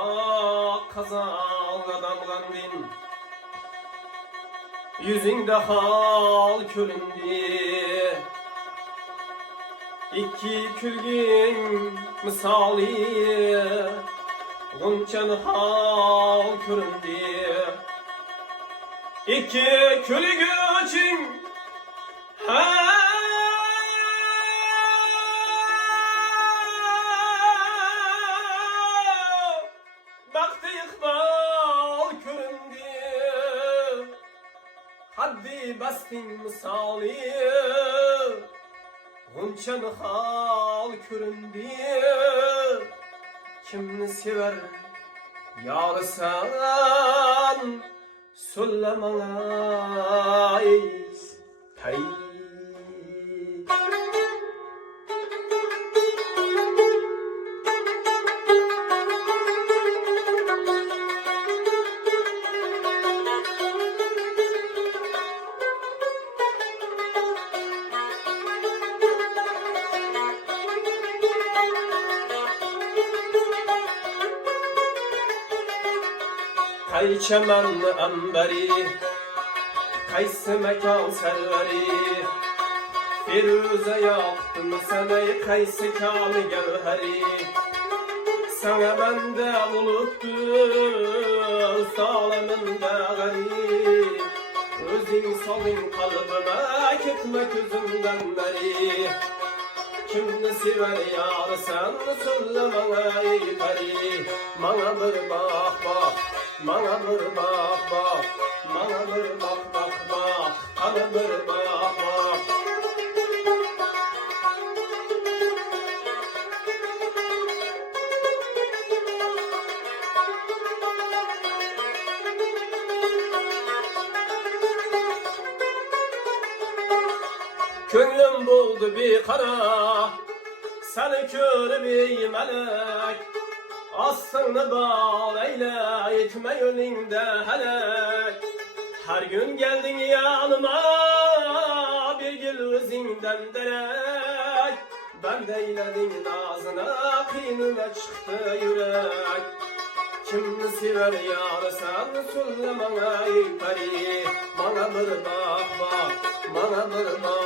ak kazanla damgandın. Yüzünde hal köründü. İki külgün misali Gonçan hal köründü. İki külgün baktı ikbal köründü. Haddi bastin misali Gonçan hal köründü. Kimni sever yar sen söyle bana ey peri. Kay çemen emberi, kaysı mekan serveri, Firuze yaktın seni kaysı kâlı gevheri. Sana bende buluttur, saleminde gari, Özün salın kalbime, gitme gözümden beri. Kimni sever yar sen, söyle bana ey peri. Bana bir bak bak, bana bir bak bak, bana bir bak bak bak, bana bir bak bak. Könlüm buldu bir kara, seni kör bir melek. Aslını bağ eyle, etme yönünde helek. Her gün geldin yanıma, bir gül izinden derek. Ben de eyledim nazına, kıynıma çıktı yürek. Kimni sever yar sen, söyle bana ey peri. Bana bir bak bak, bana bir bak.